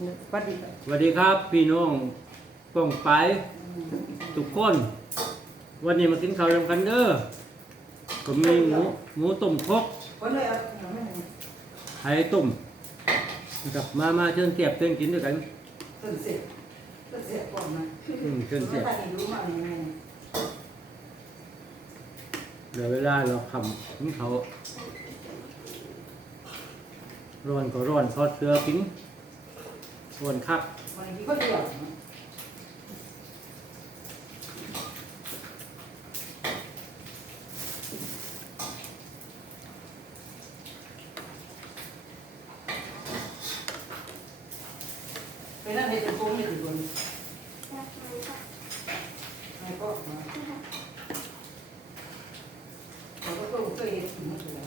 วัดดีครับสวัสดีครับ พี่น้องป้องไปทุกคน วันนี้มากินข้าวยำกันเด้อก็มีหมูหมูต้มครกคนเลยเอาหน่อไม้หนึ่งไข่ต้มนะครับมามาเชิญเสียบเชิญกินด้วยกันต้นเสียบต้นเสียบก่อนนะอืมเชิญเสียบไม่ตัดรู้มาอย่างไงเดี๋ยวเวลาเราทำกินเขาวร้อนก็ร้อนทอดเสื้อกิน ร้อนคักวันนี้ก็เดือดไปนั่งในตะโกงในตะโกงไม่ก็มาเราก็ต้องเคยเห็นถึงมันอยู่แล้ว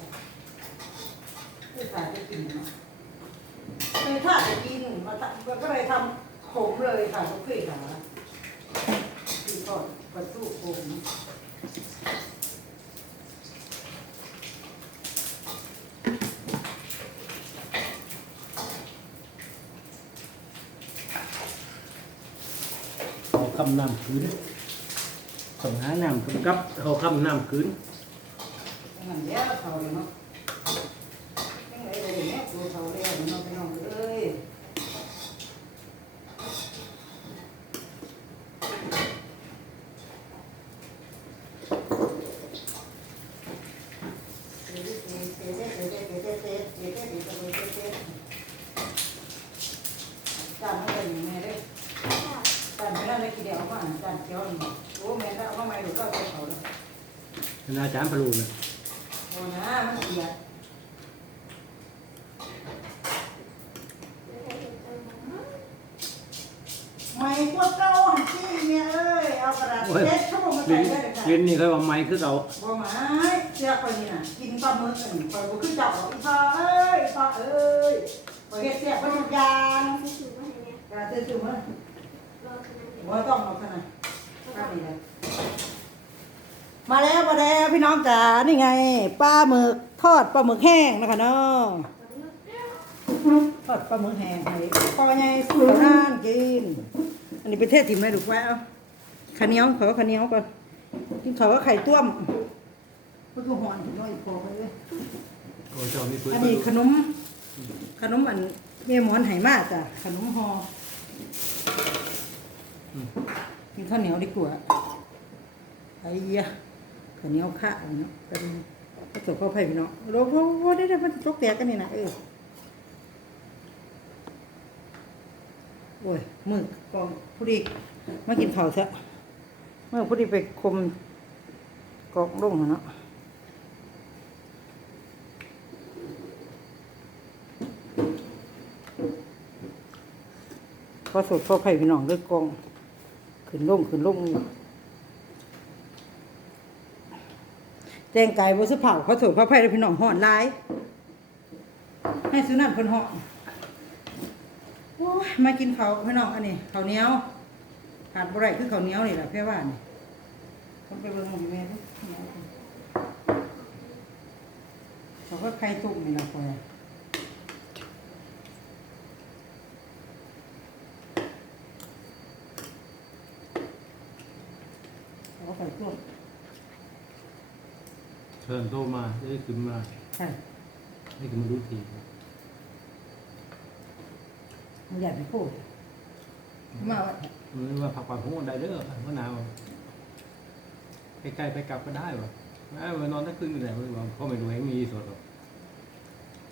ไม่สายจะกินเนาะเลยถ้าจ ทำขมเลยค่ะทุกพี่ค่ะคือก่อนประตูขมเขาคำน้ำคืนต้องหาน้ำกำกับเขาคำน้ำคืนมันแย่เขาเลยเนาะยังไงเลยเนี่ยตัวเขาเลยน้องไปน้องเอ้ยจานไม่เป็นยังไงเลย จานไม่ได้ไม่กี่เดียวมาจานเกี๊ยวนี่โอ้แม่ได้เอามาใหม่หรือก็เอาไปเขาเลย คณาจารย์พะลูนะโอ้นะมันเสียไม่พวกเก้าหันซี่เนี่ยเอ้ย เอากระดาษโอ้ยเช็ดชั่วโมงมาใส่ลิ้นได้เลยค่ะลิ้นนี่เขาว่าไม้คือเขาบ่หมายเสียคนนี้น่ะกินปลาหมึกอันนี้ปล่อยบ่ขึ้นเจ้าหรอกอีพ่อเอ้ยพ่อเอ้ยปล่อยเฮ็ดเสียบ่ทุกอย่างกระซื้อซื้อมาบ่ต้องเอาขนาดนี้เลยมาแล้วมาแล้ว พี่น้องจ๋านี่ไงปลาหมึกทอดปลาหมึกแห้งนะคะเนาะทอดปลาหมึกแห้งให้พ่อใหญ่สุดนานกิน อันนี้เป็นเทศถิ่มเลยถูกไหมเอาข้าวเหนียวขอข้าวเหนียวก่อนกินข้าวกับไข่ต้มก็คือหอนน้อยพอไปเลยโอ้เจ้ามีปืนอันนี้ขนม ขนมอันเมหมอนไหมากจ้ะขนมหอกินข้าวเหนียวดีกว่าไอ้เหี้ยะ ข้าวเหนียข้าเนาะเป็นผสมข้าวไผ่พี่น้องโรโหได้ได้มันตกแตกกันนี่นะเออโอ้ยมือกองผู้ดีมากินข้าวเถอะเมื่อผู้ดีไปคมกอกลงอะเนาะพอสดพอไผ่พี่น้องเลือกกองขึ้นลงขึ้นลง แจงไก่บนสะเผาเขาสดพอไผ่พี่น้องห่อนหลาย ให้ซื้อนั่นเพิ่นห่อนโอ้ยมากินเขาพี่น้องอันนี้เขาเหนียวขาดบ่ได้คือเขาเหนียวนี่แหละเพื่อว่านี่ต้องไปเบิ่งของแม่ดูเหนียเขาก็ไข่ต้มนี่แหละพอยเขาไปต้ม เชิญโทรมาได้ขึ้นมาใช่ให้ขึ้นมาดูทีมันใหญ่ไปพูดมาว่ามันว่าผักปลาหูได้เด้อมะนาวใกล้ๆไปกลับก็ได้วะไอ้วันนอนตั้งคืนอยู่ไหนวะพ่อไม่รู้ให้มีสดหรอก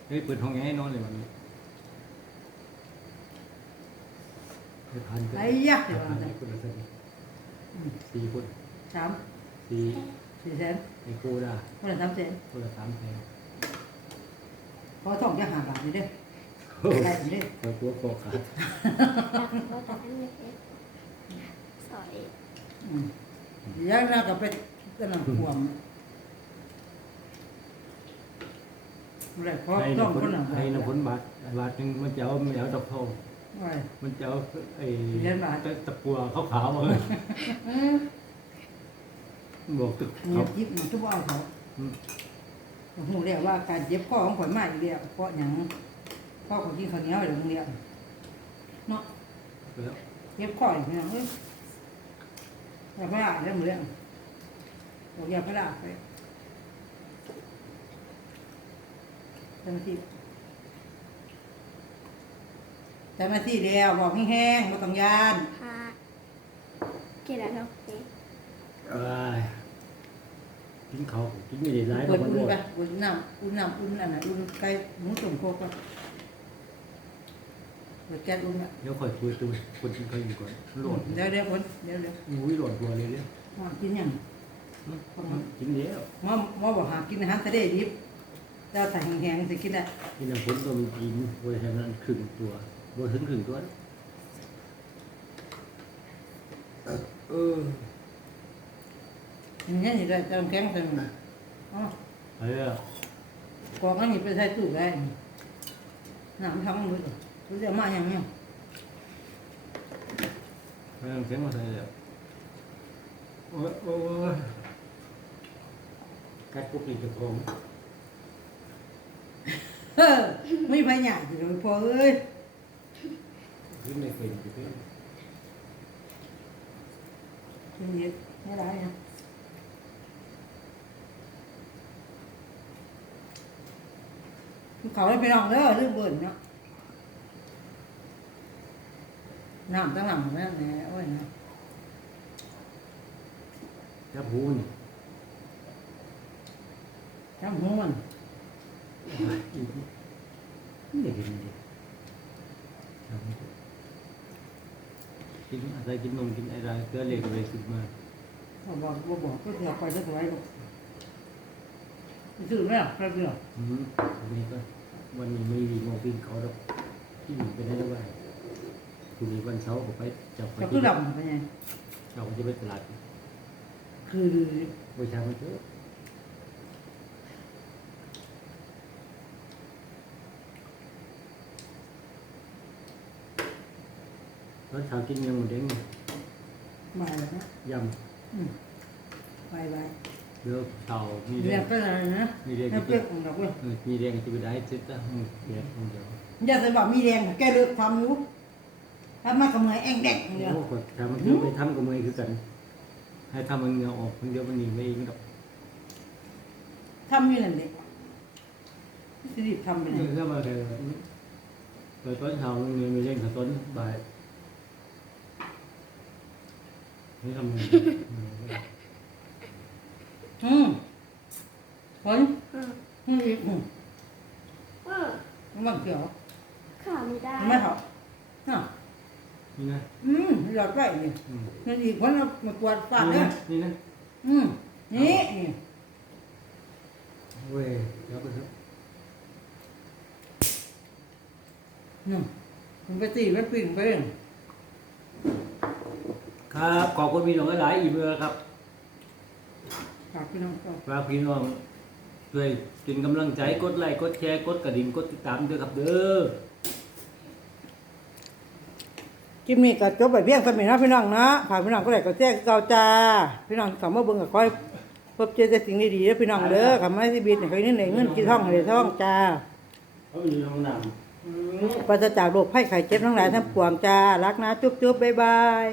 เฮ้ยเปิดห้องไงให้นอนเลยวันนี้ไปพันกันไอ้ยะไปเดี๋ยวพันมันให้คนละเท่านี้สี่คนสามสี่สี่แสน ไอ้กูด่าคนละสามแสนคนละสามแสนพอต้องจะหาบาทนี่เด้อโอ้โหได้สิเด้อคอยกลัวคอขาดก็จะให้ไม่เพชรสอยอืมอยังน่าก็ไปกันน่ะห่วงอะไรพอให้ต้องน้ำผคลนละให้น้ำผลบาทบาทหนึงมันจะเอาไม่เอาดอกทองไว้ มันจะเอาไอ้เหรียญบาท ตะตะกัวขาวๆเลยอืม บอกตึกเงีเขายบยิบมันทุบเอาเขาอืมหูเรียกว่าการเจ็บคอของข่อยมาอีกแล้วเพราะหยังพ่อของกินข้าวเหนียวเดี๋ยวมึงเรียกแล้วเย็บข่อยพี่น้องเอ้ยอยากไปอ่านได้หมดเลยบอกอยากไปอ่านไปเจ้าหน้าที่เจ้าหน้าที่เดียวบอกแห้งๆไม่ต้องยาน พาเกลียดแล้วเอ๊ะ เอ้ยกินเขาวกินไม่ได้ร้ายเปิเราดมันอุ่นโดไปดอุ่นน้ำอุ่นน้ำอุ่นอันไหนอุ่นไก่หมูตุ๋นโคกก็เปิดแก๊สอุ่นอะเดี๋ยวคอยคุยตัวคนกินเขาอยู่ก่อนโหลดเดี๋ยวเดี๋ยวคนเดี๋ยวเดี๋ยวอุ้ยโหลดตัวเลยเนี่ยมากินยังกินเดียวหมอหมอบอกหากินอาหารทะเลดิบแล้วใส่แห้งๆสิกินได้กินน้ำผลก็มีกินบริษัทนั้นครึ่งตัวบริถึงครึ่งตัวเออ อย่างเงี้ยนี่ได้จะแข็งใส่มันอ๋อเฮ้ยกองอันนี้ไปใส่ตู้ได้น้ำทำมันเลยรู้จะมาอย่างเนี้ยไม่ต้องเสียงมาใส่เลยโอ้ยโอ้ยกัดกุ๊กอีกกระทงเออไม่ไปหยาสิเลยพอเอ้ยขึ้นในเป็นอยู่ด้วยกินเย็ดไม่ได้นะ เขาได้ไปลองเด้อเรื่องเบิ่นเนาะน้ำตั้งหลังนั่นแหละโอ้ยนะจับหูนี่จำหัวมันไม่เห็นดิกินอะไรกินนมกินอะไรเกลือเหล็กเลยสุดมากบอกบอกบอกบอกก็เถื่อไปจะถวายลูก ซื้อไหมล่ะแป๊บเดียวอืมวันนี้ก็วันนี้ไม่มีโมกินเขาดอกที่อยู่ไปได้แล้วว่าคุณนี้วันเสาร์ก็ไปจับไปจะคือดำเป็นไงเราก็จะไปตลาดคือบูชามันเถอะแล้วเช้ากินยังหมูเด้งมาแล้วนะยอืมไปไปำ เดี๋ยวเช้ามีเรีเรียยกงก็อะไรนะมีเรียงแล้วจะเพื่อนของเราเพื่อนเออมีเรียงจะไปได้เสร็จแล้วอืมเรียงคนเดียวอย่าใส่บอกมีแรงแกเลิกทำอยู่ถ้ามากับมือแองแดกเดียวโอ้กดทำมันเยอะไปทำกับมือคือกัน ให้ทำมันเหงาออกมันเดียวมันหนีไม่เองดอกทำอยู่นั่นเด็กสิริทำไปไหนเรื่องอะไรเปิดต้นเช้ามันมีเร่งกับต้นบ่ายนี่ทำมือ อืมผลอืมอืมอีกอืมเออมันบางเกี่ยวขาไม่ได้ไม่เหรอน่ะนี่นะอืมหยอดไว้เนี่ยอืมนั่นอีกคนเอามากวาดฟาดนี่เนี่นะยนี่นะอืมนี่นี่เว้ยเดี๋ยวไปเถอะอืมมันไปตีมันปิ่งไปเอง ครับ ขอบคุณพี่น้องหลายๆอีเมลครับ ฝากพี่น้องก็ฝากพี่น้องช่วยเป็นกำลังใจกดไลค์กดแชร์กดกระดิ่งกดติดตามด้วยครับเด้อคลิปนี้ก็จบไปเพียงสมินะพี่น้องนะฝากพี่น้องก็ได้ก็แจ้งเก่าจ้าพี่น้องสามารถเบิ่งก็คอยพบเจอแต่สิ่งดีๆเด้อพี่น้องเด้อคำให้ชีวิตเนี่ยเคยนี่เงินกินท่องให้ได้ท่องจ้าเขาอยู่ในห้องน้ำปราศจากโรคภัยไข้เจ็บทั้งหลายทั้งปวงจ้ารักนะจุ๊บๆบ๊ายบาย